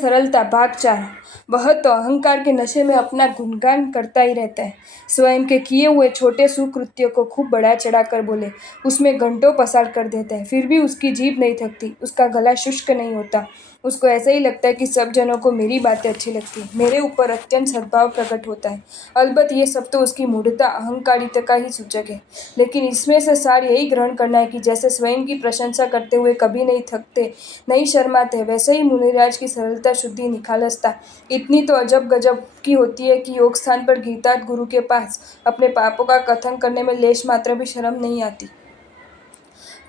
सरलता भाग 4। वह तो अहंकार के नशे में अपना गुणगान करता ही रहता है। स्वयं के किए हुए छोटे सुकृत्यों को खूब बढ़ा चढ़ा कर बोले, उसमें घंटों पसार कर देता है। फिर भी उसकी जीभ नहीं थकती, उसका गला शुष्क नहीं होता। उसको ऐसा ही लगता है कि सब जनों को मेरी बातें अच्छी लगती, मेरे ऊपर अत्यंत सद्भाव प्रकट होता है। अलबत्त ये सब तो उसकी मूढ़ता, अहंकारिता का ही सूचक है। लेकिन इसमें से सार यही ग्रहण करना है कि जैसे स्वयं की प्रशंसा करते हुए कभी नहीं थकते, नहीं शर्माते, वैसे ही मुनिराज की सरलता, शुद्धि, निखालसता इतनी तो अजब गजब की होती है कि योग स्थान पर गीतार्थ गुरु के पास अपने पापों का कथन करने में लेश मात्र भी शर्म नहीं आती।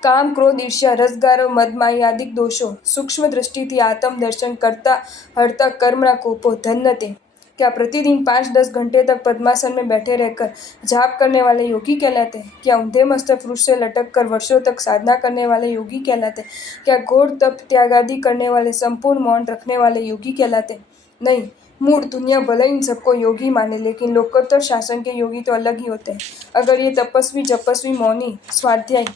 काम, क्रोध, ईर्ष्या, रसगारव, मदमाई आदि दोषों सूक्ष्म दृष्टि थी आत्म दर्शन करता हरता कर्मणा कोपो धन्यते। क्या प्रतिदिन 5-10 घंटे तक पद्मासन में बैठे रहकर जाप करने वाले योगी कहलाते हैं? क्या ऊंधे मस्त पुरुष से लटक कर वर्षों तक साधना करने वाले योगी कहलाते हैं? क्या घोर तप त्याग आदि करने वाले, संपूर्ण मौन रखने वाले योगी कहलाते हैं? नहीं, मूढ़ दुनिया भले इन सबको योगी माने, लेकिन लोकोत्तर शासन के योगी तो अलग ही होते हैं। अगर ये तपस्वी, जपस्वी, मौनी, स्वाध्यायी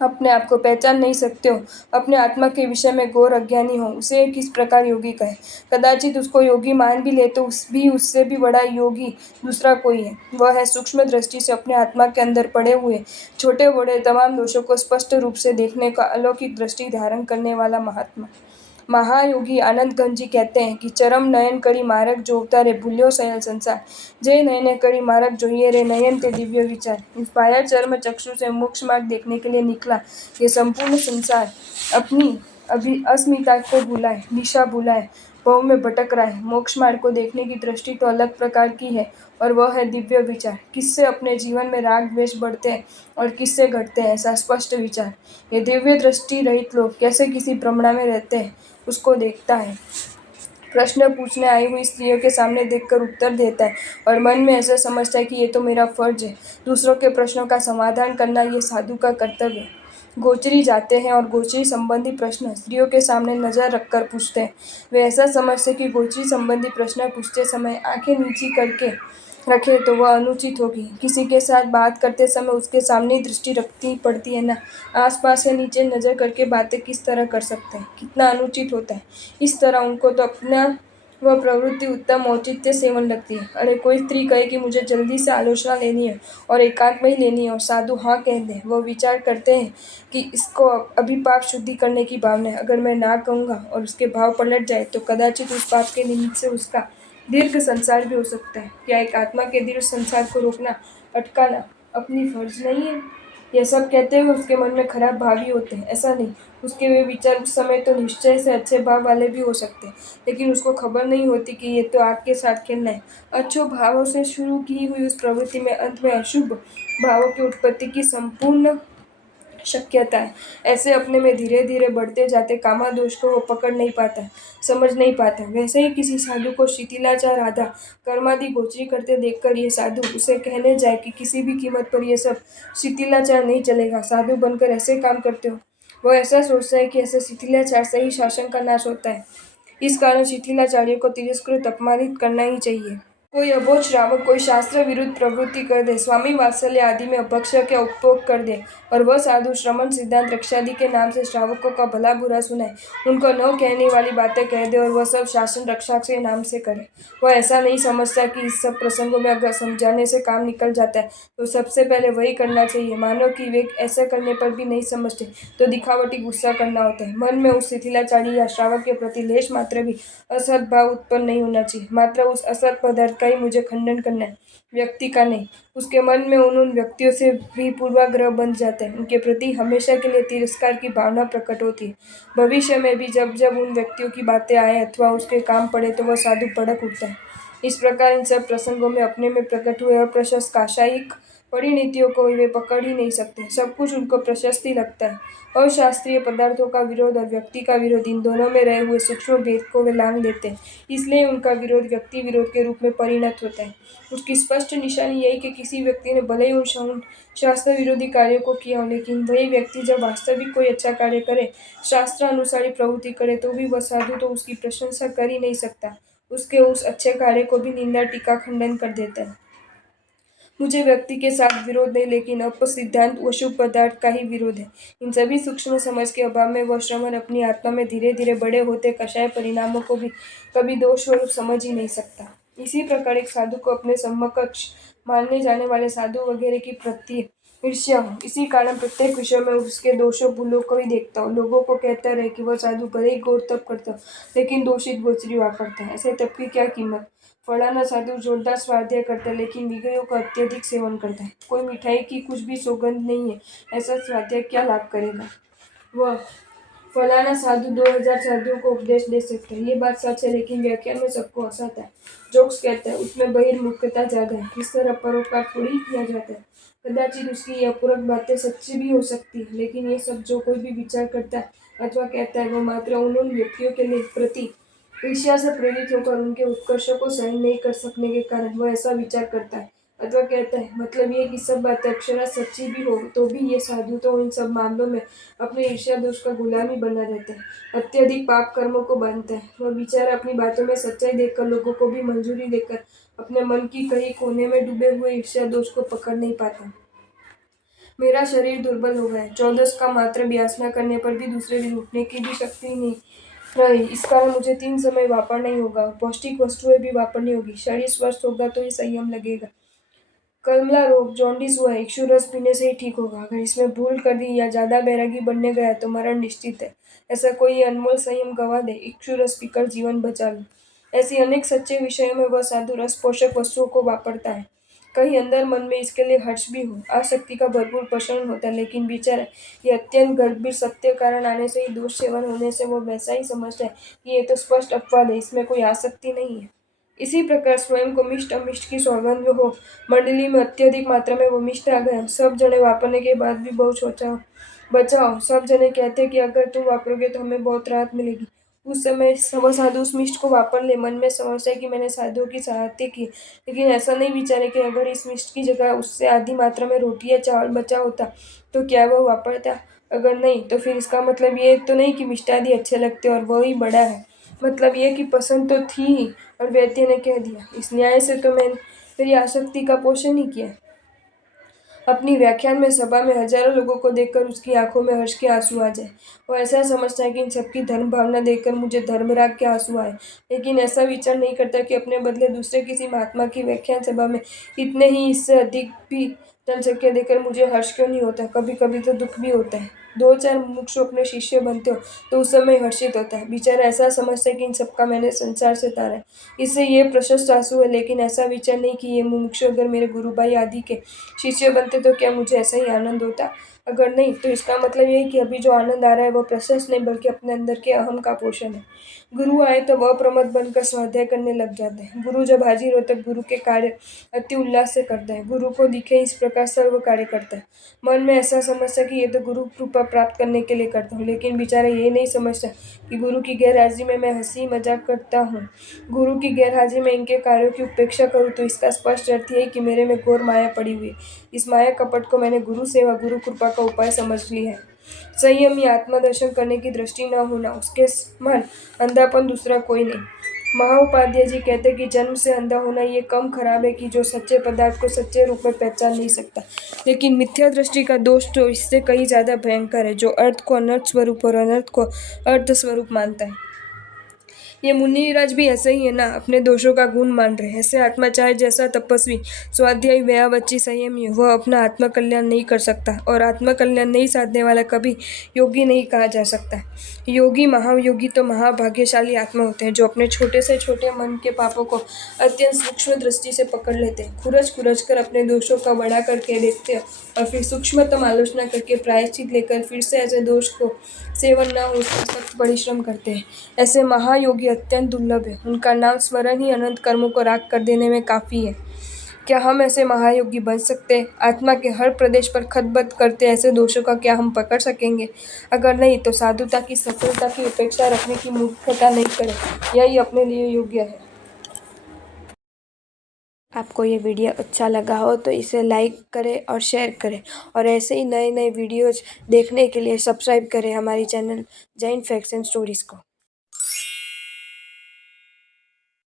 अपने आप को पहचान नहीं सकते हो, अपने आत्मा के विषय में घोर अज्ञानी हो, उसे किस प्रकार योगी कहे? कदाचित उसको योगी मान भी ले तो उससे भी बड़ा योगी दूसरा कोई है। वह है सूक्ष्म दृष्टि से अपने आत्मा के अंदर पड़े हुए छोटे बड़े तमाम दोषों को स्पष्ट रूप से देखने का अलौकिक दृष्टि धारण करने वाला महात्मा। महायोगी आनंद घन जी कहते हैं कि चरम नयन करी मार्ग जो उतारे भूल्यो सयल संसार। जय नयने करी मार्ग जोइए रे नयन ते दिव्य विचार। इस पाया चर्म चक्षु से मोक्ष मार्ग देखने के लिए निकला ये संपूर्ण संसार अपनी अभी अस्मिता को भुलाए, दिशा भुलाए, भव में भटक रहा है। मोक्ष मार्ग को देखने की दृष्टि तो अलग प्रकार की है और वह है दिव्य विचार। किससे अपने जीवन में राग द्वेष बढ़ते हैं और किससे घटते हैं, ऐसा स्पष्ट विचार। ये दिव्य दृष्टि रहित लोग कैसे किसी भ्रमणा में रहते हैं, उसको देखता है। प्रश्न पूछने आई हुई स्त्रियों के सामने देखकर उत्तर देता है और मन में ऐसा समझता है कि ये तो मेरा फर्ज है। दूसरों के प्रश्नों का समाधान करना ये साधु का कर्तव्य है। गोचरी जाते हैं और गोचरी संबंधी प्रश्न स्त्रियों के सामने नजर रखकर पूछते हैं। वे ऐसा समझते कि गोचरी संबंधी प्रश्न पूछते समय आंखें नीची करके रखे तो वह अनुचित होगी। किसी के साथ बात करते समय उसके सामने ही दृष्टि रखती पड़ती है ना, आसपास से नीचे नजर करके बातें किस तरह कर सकते हैं, कितना अनुचित होता है। इस तरह उनको तो अपना वह प्रवृत्ति उत्तम औचित्य सेवन लगती है। अरे कोई स्त्री कहे कि मुझे जल्दी से आलोचना लेनी है और एकांत में ही लेनी है और साधु हाँ कह दे, वह विचार करते हैं कि इसको अभी पाप शुद्धि करने की भावना है। अगर मैं ना कहूँगा और उसके भाव पलट जाए तो कदाचित उस पाप के निमित्त से उसका दीर्घ संसार भी हो सकता है। क्या एक आत्मा के दीर्घ संसार को रोकना, अटकाना अपनी फर्ज नहीं है? यह सब कहते हुए उसके मन में खराब भाव ही होते हैं, ऐसा नहीं। उसके वे विचार उस समय तो निश्चय से अच्छे भाव वाले भी हो सकते हैं, लेकिन उसको खबर नहीं होती कि ये तो आग के साथ खेलना है। अच्छे भावों से शुरू की हुई उस प्रवृत्ति में अंत में अशुभ भावों की उत्पत्ति की संपूर्ण शक्यता है। ऐसे अपने में धीरे धीरे बढ़ते जाते कामादोष को वो पकड़ नहीं पाता, समझ नहीं पाता। वैसे ही किसी साधु को शिथिलाचार आधा कर्मादि गोचरी करते देखकर ये साधु उसे कहने जाए कि किसी भी कीमत पर ये सब शिथिलाचार नहीं चलेगा, साधु बनकर ऐसे काम करते हो, वह ऐसा सोचता है कि ऐसे शिथिलाचार से ही शासन का नाश होता है। इस कारण शिथिलाचार्यों को तिरस्कृत अपमानित करना ही चाहिए। कोई अबोध श्रावक कोई शास्त्र विरुद्ध प्रवृत्ति कर दे, स्वामी वात्सल्य आदि में भक्ष्य का उपभोग कर दे और वह साधु श्रमण सिद्धांत रक्षादि के नाम से श्रावकों का भला बुरा सुनाए, उनको न कहने वाली बातें कह दे और वह सब शासन रक्षा के नाम से करे। वह ऐसा नहीं समझता कि इस सब प्रसंगों में अगर समझाने से काम निकल जाता है तो सबसे पहले वही करना चाहिए। मानो कि वे ऐसा करने पर भी नहीं समझते तो दिखावटी गुस्सा करना होता है। मन में उस शिथिलाचारी या श्रावक के प्रति लेश मात्र भी असत भाव उत्पन्न नहीं होना चाहिए। मात्र उस असत पदार्थ का ही मुझे खंडन करना है, व्यक्ति का नहीं। उसके मन में उन व्यक्तियों से भी पूर्वाग्रह बन जाता है, उनके प्रति हमेशा के लिए तिरस्कार की भावना प्रकट होती है। भविष्य में भी जब जब उन व्यक्तियों की बातें आए अथवा उसके काम पड़े तो वह साधु भड़क उठता है। इस प्रकार इन सब प्रसंगों में अपने में प्रकट हुए अप्रशस्त काशायिक परिणतियों को वे पकड़ ही नहीं सकते। सब कुछ उनको प्रशस्त ही लगता है। अशास्त्रीय पदार्थों का विरोध और व्यक्ति का विरोध, इन दोनों में रहे हुए सूक्ष्म भेद को वे लांघ लेते हैं, इसलिए उनका विरोध व्यक्ति विरोध के रूप में परिणत होता है। उसकी स्पष्ट निशानी यही कि किसी व्यक्ति ने भले ही उन शास्त्र विरोधी कार्यों को किया हो, लेकिन वही व्यक्ति जब वास्तविक कोई अच्छा कार्य करे, शास्त्र अनुसारी प्रवृत्ति करे, तो भी वह साधु तो उसकी प्रशंसा कर ही नहीं सकता, उसके उस अच्छे कार्य को भी निंदा टीका खंडन कर देता है। मुझे व्यक्ति के साथ विरोध नहीं, लेकिन अपसिद्धांत व शुभ पदार्थ का ही विरोध है। इन सभी सूक्ष्म समझ के अभाव में वह श्रमण अपनी आत्मा में धीरे धीरे बड़े होते कषाय परिणामों को भी कभी दोष स्वरूप समझ ही नहीं सकता। इसी प्रकार एक साधु को अपने समकक्ष मानने जाने वाले साधु वगैरह की प्रति ईर्ष्या हो। इसी कारण प्रत्येक विषय में उसके दोषों भूलों को ही देखता हूँ। लोगों को कहता रहे कि वह साधु भले ही गौर तप करता हो, लेकिन दूषित गोचरी वापरता है। ऐसे तप की क्या कीमत? फलाना साधु जोरदार स्वाध्याय करता है, लेकिन विषयों का अत्यधिक सेवन करता है। कोई मिठाई की कुछ भी सौगंध नहीं है, ऐसा स्वाध्याय क्या लाभ करेगा? वह फलाना साधु 2000 साधुओं को उपदेश दे सकता है, ये बात सच है, लेकिन व्याख्यान में सबको हंसाता है, जोक्स कहता है, उसमें बहिर्मुखता ज्यादा है। इस तरह परोपकार थोड़ी किया जाता है। कदाचित उसकी यह पूरक बातें सच्ची भी हो सकती है, लेकिन ये सब जो कोई भी विचार करता है अथवा कहता है, वह मात्र उन व्यक्तियों के लिए प्रति ईर्ष्या से प्रेरित होकर उनके उत्कर्षों को सहन नहीं कर सकने के कारण वह ऐसा विचार करता है अथवा कहता है। मतलब ये कि सब बातें अक्षरशः सच्ची भी हो तो भी ये साधु तो इन सब मामलों में अपने ईर्ष्या दोष का गुलामी बना रहता है, अत्यधिक पाप कर्मों को बांधता है। वह बेचारा अपनी बातों में सच्चाई देखकर लोगों को भी मंजूरी देकर अपने मन की कहीं कोने में डूबे हुए ईर्ष्या दोष को पकड़ नहीं पाता। मेरा शरीर दुर्बल हो गया है। 14 का मात्र अभ्यास न करने पर भी दूसरे दिन उठने की भी शक्ति नहीं रही। इस कारण मुझे 3 समय वापरना ही होगा। पौष्टिक वस्तुएं भी वापरनी होगी। शरीर स्वस्थ होगा तो ही संयम लगेगा। कमला रोग, जॉन्डिस हुआ, इक्षु रस पीने से ही ठीक होगा। अगर इसमें भूल कर दी या ज्यादा बैरागी बनने गया तो मरण निश्चित है। ऐसा कोई अनमोल संयम गवा दे, इक्षु रस पीकर जीवन बचा लो। ऐसी अनेक सच्चे विषयों में वह साधु रस पोषक वस्तुओं को वापरता है। कहीं अंदर मन में इसके लिए हर्ष भी हो, आसक्ति का भरपूर पोषण होता है, लेकिन बेचारा ये अत्यंत गंभीर सत्य कारण आने से ही दोष सेवन होने से वो वैसा ही समझता है कि ये तो स्पष्ट अपवाद है, इसमें कोई आसक्ति नहीं है। इसी प्रकार स्वयं को मिष्ट अमिष्ट की सौगंध हो, मंडली में अत्यधिक मात्रा में वो मिष्ट आ गया, सब जने वापरने के बाद भी बहुत सोचा बचाओ। सब जने कहते कि अगर तुम वापरोगे तो हमें बहुत राहत मिलेगी। उस समय सब साधु उस मिष्ट को वापर ले। मन में समझता है कि मैंने साधुओं की सहायता की, लेकिन ऐसा नहीं विचारे कि अगर इस मिष्ट की जगह उससे आधी मात्रा में रोटी या चावल बचा होता तो क्या वह वापरता? अगर नहीं तो फिर इसका मतलब ये तो नहीं कि मिष्टादि अच्छे लगते और वह ही बड़ा है। मतलब ये कि पसंद तो थी ही और वैद्य ने कह दिया। इस न्याय से तो मैंने मेरी आसक्ति का पोषण ही किया। अपनी व्याख्यान में सभा में हजारों लोगों को देखकर उसकी आंखों में हर्ष के आंसू आ जाए। वो ऐसा समझता है कि इन सबकी धर्म भावना देखकर मुझे धर्मराग के आंसू आए, लेकिन ऐसा विचार नहीं करता कि अपने बदले दूसरे किसी महात्मा की व्याख्यान सभा में इतने ही इससे अधिक भी जनसंख्या देखकर मुझे हर्ष क्यों नहीं होता। कभी कभी तो दुख भी होता है। 2-4 मुमुक्षु अपने शिष्य बनते हो तो उस समय हर्षित होता है। बेचारा ऐसा समझता है कि इन सबका मैंने संसार से तारा है, इससे ये प्रशस्त आंसू है, लेकिन ऐसा विचार नहीं कि ये मुमुक्षु अगर मेरे गुरु भाई आदि के शिष्य बनते तो क्या मुझे ऐसा ही आनंद होता? अगर नहीं तो इसका मतलब ये है कि अभी जो आनंद आ रहा है वह प्रशस्त नहीं बल्कि अपने अंदर के अहम का पोषण है। गुरु आए तो वह प्रमद बनकर स्वाध्याय करने लग जाते हैं। गुरु जब हाजिर हो तब गुरु के कार्य अति उल्लास से करता है। गुरु को दिखे इस प्रकार सर्व कार्य करता है। मन में ऐसा समझता कि ये तो गुरु कृपा प्राप्त करने के लिए करता हूँ, लेकिन बेचारा ये नहीं समझता कि गुरु की गैरहाजिरी में मैं हंसी मजाक करता हूँ। गुरु की गैरहाजिरी में इनके कार्यों की उपेक्षा करूँ तो इसका स्पष्ट अर्थ यही कि मेरे में घोर माया पड़ी हुई। इस माया कपट को मैंने गुरु सेवा गुरु कृपा का उपाय समझ लिया है। संयमी आत्मदर्शन करने की दृष्टि न होना, उसके समान अंधापन दूसरा कोई नहीं। महाउपाध्याय जी कहते कि जन्म से अंधा होना ये कम खराब है कि जो सच्चे पदार्थ को सच्चे रूप में पहचान नहीं सकता, लेकिन मिथ्या दृष्टि का दोष तो इससे कहीं ज्यादा भयंकर है, जो अर्थ को अनर्थ स्वरूप और अनर्थ को अर्थ स्वरूप मानता है। ये मुनिराज भी ऐसे ही है ना, अपने दोषों का गुण मान रहे। ऐसे आत्मा चाहे जैसा तपस्वी स्वाध्यायी व्यावच्ची संयमी हो, वह अपना आत्मकल्याण नहीं कर सकता, और आत्मकल्याण नहीं साधने वाला कभी योगी नहीं कहा जा सकता। योगी महायोगी तो महाभाग्यशाली आत्मा होते हैं जो अपने छोटे से छोटे मन के पापों को अत्यंत सूक्ष्म दृष्टि से पकड़ लेते हैं, खुरच कर अपने दोषों का बड़ा करके देखते हैं और फिर सूक्ष्मतम आलोचना करके प्रायश्चित लेकर फिर से ऐसे दोष को सेवन न हो उसका सख्त परिश्रम करते हैं। ऐसे महायोगी अत्यंत दुर्लभ है। उनका नाम स्मरण ही अनंत कर्मों को राख कर देने में काफी है। क्या हम ऐसे महायोगी बन सकते हैं? आत्मा के हर प्रदेश पर खतबत करते ऐसे दोषों का क्या हम पकड़ सकेंगे? अगर नहीं तो साधुता की सफलता की अपेक्षा रखने की मूर्खता नहीं करें, यही अपने लिए योग्य है। आपको ये वीडियो अच्छा लगा हो तो इसे लाइक करें और शेयर करें, और ऐसे ही नए नए वीडियोज देखने के लिए सब्सक्राइब करें हमारी channel Jain facts and stories को।